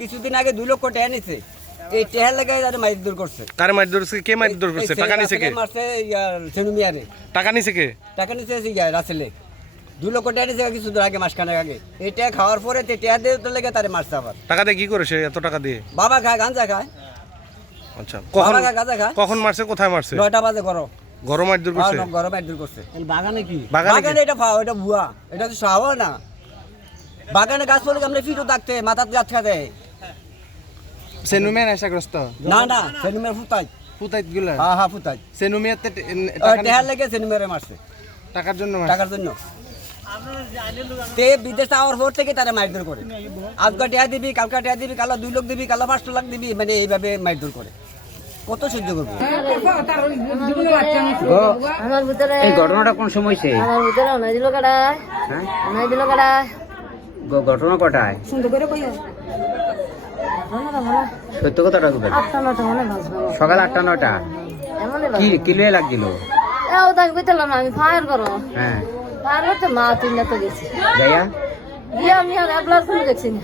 কিছুদিন আগে 2 লক্ষ টাকা নিছে। এই টেহার লাগে মারধর করছে। কারে মারধর করছে? কে মারধর করছে? টাকা নিছে কে? মারছে সেনু মিয়ারে। টাকা নিছে কে? টাকা নিছে রাসেলে। 2 লক্ষ টাকা নিছে কিছুদিন আগে, মাসখানেক আগে। এই টাকা খাওয়ার পরে টেহা দিয়ে লাগে তারে মারছে আবার। টাকা দিয়ে কি করে সে এত টাকা দিয়ে? বাবা খায়, গাঁজা খায়। আচ্ছা, কখন গাঁজা খায়? কখন মারছে? কোথায় মারছে? 9টা বাজে করো। গরম মারধর করছে? গরম মারধর করছে। বাগানে কি? বাগানে এটা পাও, এটা ভুয়া। এটা তো সাওয়া না। বাগানে গাছ পড়লে আমরা ফিটও থাকতে মাথাত গাছ খাতে। সেনুমিয়া নেশাগ্রস্ত? না সেনুমিয়ার ফুটাই। পুতাইত গুলা? হ্যাঁ ফুটাই। সেনুমিয়াতে টেহার লেগে সেনুমিয়ারে মারছে। টাকার জন্য? টাকার জন্য। তে বিদেশ যাওয়ার পর থেকে তারা মারধর করে। আজকে টেহা দিবি, কালকা টেহা দিবি, কালো 2 লাখ দিবি, কালো 5 লাখ দিবি, মানে এইভাবে মারধর করে। কত সহ্য করবো? আমার ভিতরে এই ঘটনাটা কোন সময় হইছে? আমার ভিতরে অনাই দিল কাটা। হ্যাঁ, অনাই দিল কাটা। ঘটনা কটায়? সুন্দর করে কইও। সত্য কথাটা বলবেন। 8টা 9টা মনে ভাসবো। সকাল 8টা 9টা এমনই কি কিলোয়ে লাগছিল? এও থাকবে তো না, আমি ফায়ার করো। হ্যাঁ, ফায়ার করতে মা 3টা তো গেছি। যাইয়া গিয়ে আমি আর এবলার কোনো দেখছি না।